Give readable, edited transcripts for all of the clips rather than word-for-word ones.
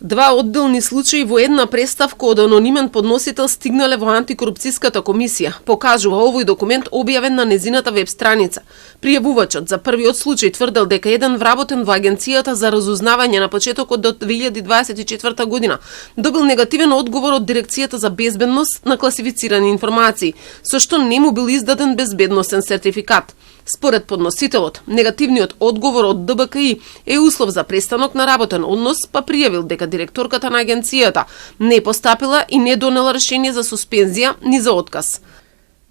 Два одделни случаи во една преставка од анонимен подносител стигнале во антикорупцијската комисија, покажува овој документ објавен на незината веб страница. Пријавувачот за првиот случај тврдел дека еден вработен во Агенцијата за разузнавање на почетокот до 2024 година добил негативен одговор од Дирекцијата за безбедност на класифицирани информации, со што не му бил издаден безбедносен сертификат. Според подносителот, негативниот одговор од ДБКИ е услов за престанок на работен однос, па пријавил дека директорката на агенцијата не постапила и не донела решение за суспензија ни за отказ.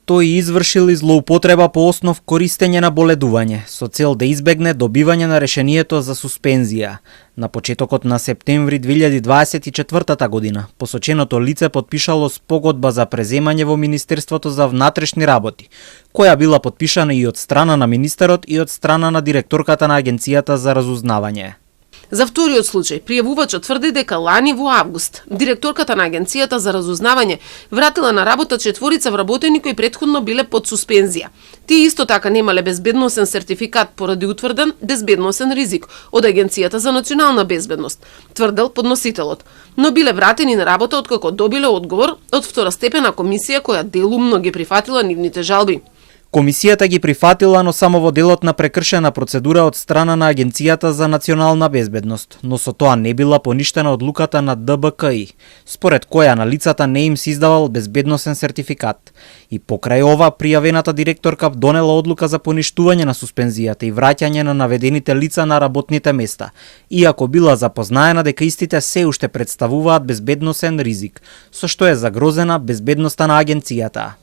Тој извршил и злоупотреба по основ користење на боледување, со цел да избегне добивање на решението за суспензија. На почетокот на септември 2024 година, посоченото лице потпишало спогодба за преземање во Министерството за внатрешни работи, која била потпишана и од страна на министерот и од страна на директорката на Агенцијата за разузнавање. За вториот случај, пријавувачот тврди дека лани во август, директорката на Агенцијата за разузнавање вратила на работа четворица вработени кои претходно биле под суспензија. Тие исто така немале безбедносен сертификат поради утврден безбедносен ризик од Агенцијата за национална безбедност, тврдел подносителот, но биле вратени на работа откако добиле одговор од второстепена комисија која делумно ги прифатила нивните жалби. Комисијата ги прифатила, но само во делот на прекршена процедура од страна на Агенцијата за национална безбедност, но со тоа не била поништена одлуката на ДБКИ, според која на лицата не им се издавал безбедносен сертификат. И покрај ова, пријавената директорка донела одлука за поништување на суспензијата и враќање на наведените лица на работните места, иако била запознаена дека истите се уште представуваат безбедносен ризик, со што е загрозена безбедноста на агенцијата.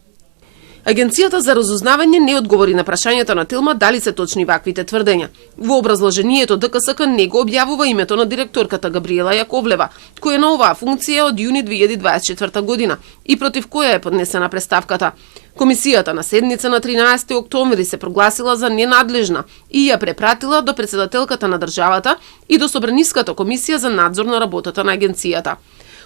Агенцијата за разузнавање не одговори на прашањето на Телма дали се точни ваквите тврдења. Во образложението ДКСК не го објавува името на директорката Габриела Јаковлева, која е на оваа функција од јуни 2024 година и против која е поднесена преставката. Комисијата на седница на 13 октомври се прогласила за ненадлежна и ја препратила до претседателката на државата и до Собраниската комисија за надзор на работата на агенцијата.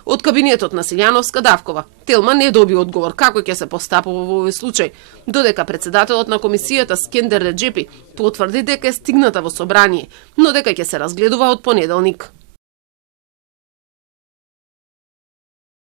Од кабинетот на Силјановска Давкова, Телма не доби одговор како ќе се постапува во овој случај, додека претседателот на комисијата Скендер Реджепи потврди дека е стигната во собрание, но дека ќе се разгледува од понеделник.